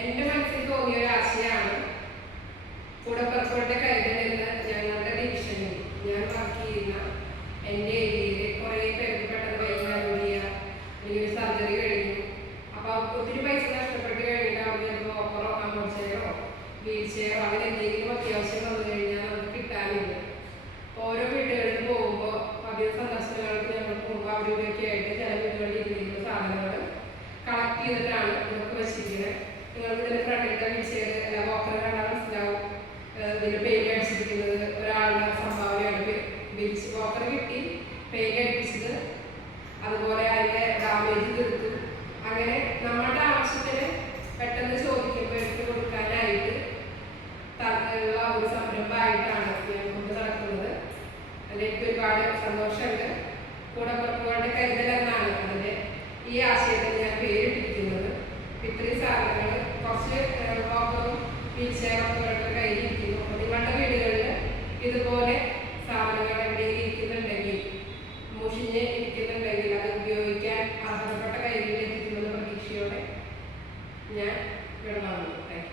എൻ്റെ മനസ്സിൽ തോന്നിയ ഒരു ആശയമാണ് കൂടപ്പുറപ്പുകളുടെ കരുതൽ എന്ന ഞങ്ങളുടെ ഡിവിഷനിൽ ഞാൻ വർക്ക് ചെയ്യുന്ന എൻ്റെ ഏരിയയിൽ കുറേ പേർക്ക് പെട്ടെന്ന് കൈകാര്യം അല്ലെങ്കിൽ സർജറി കഴിഞ്ഞു. അപ്പോൾ ഒത്തിരി പൈസ നഷ്ടപ്പെട്ട് കഴിഞ്ഞിട്ട് അവിടെ ചിലപ്പോൾ ഓപ്പറോ അമോർച്ചയോ വീൽ ചെയറോ അങ്ങനെ എന്തെങ്കിലും അത്യാവശ്യം വന്നു കഴിഞ്ഞാൽ നമുക്ക് കിട്ടാനില്ല. ഓരോ വീടുകളിൽ പോകുമ്പോൾ പതിവ് സന്ദർശനങ്ങൾക്ക് ഞങ്ങൾ പോകുമ്പോൾ അവിടെ ഇവിടെയൊക്കെ ആയിട്ട് ചില വീടുകളിൽ ഇരുന്നിരുന്ന സാധനങ്ങൾ കളക്ട് ചെയ്തിട്ടാണ് നമുക്ക് വെച്ചിരിക്കുന്നത്. നിങ്ങൾക്ക് ഇതിൻ്റെ ഫ്രണ്ടിലത്തെ വീൽ ചെയർ അല്ല വോക്കർ കണ്ടാൽ മനസ്സിലാവും. ഇതിൻ്റെ പെയിന്റ് അടിച്ചിരിക്കുന്നത് ഒരാളുടെ സംഭാവനയാണ്. വോക്കർ കിട്ടി പെയിന്റ് അടിപ്പിച്ചത്, അതുപോലെ അതിൻ്റെ ഡാമേജ് തീർത്തു. അങ്ങനെ നമ്മളുടെ ആവശ്യത്തിന് പെട്ടെന്ന് ചോദിക്കുമ്പോൾ എടുത്ത് കൊടുക്കാനായിട്ട് ഉള്ള ഒരു സംരംഭമായിട്ടാണ് ഞാൻ കൊണ്ട് നടക്കുന്നത്. അതിലേക്ക് ഒരുപാട് സന്തോഷമുണ്ട്. കൂടപ്പുറപ്പുകളുടെ കരുതൽ എന്നാണ് അതിൻ്റെ ഈ ആശയത്തിന് ഞാൻ പേരിട്ടിരിക്കുന്നത്. ഇത്രയും സാധനങ്ങൾ കുറച്ച് വോക്കറും വീൽ ചെയറൊക്കെ കയ്യിലിരിക്കുന്നു. അപ്പോൾ നിങ്ങളുടെ വീടുകളിൽ ഇതുപോലെ സാധനങ്ങൾ എവിടെയെങ്കിലും ഇരിക്കുന്നുണ്ടെങ്കിൽ, മുഷിഞ്ഞ് ഇരിക്കുന്നുണ്ടെങ്കിൽ അത് ഉപയോഗിക്കാൻ അർഹതപ്പെട്ട കയ്യിൽ എത്തിക്കുമെന്ന പ്രതീക്ഷയോടെ ഞാൻ ഇവിടെ വന്നു. Thank you.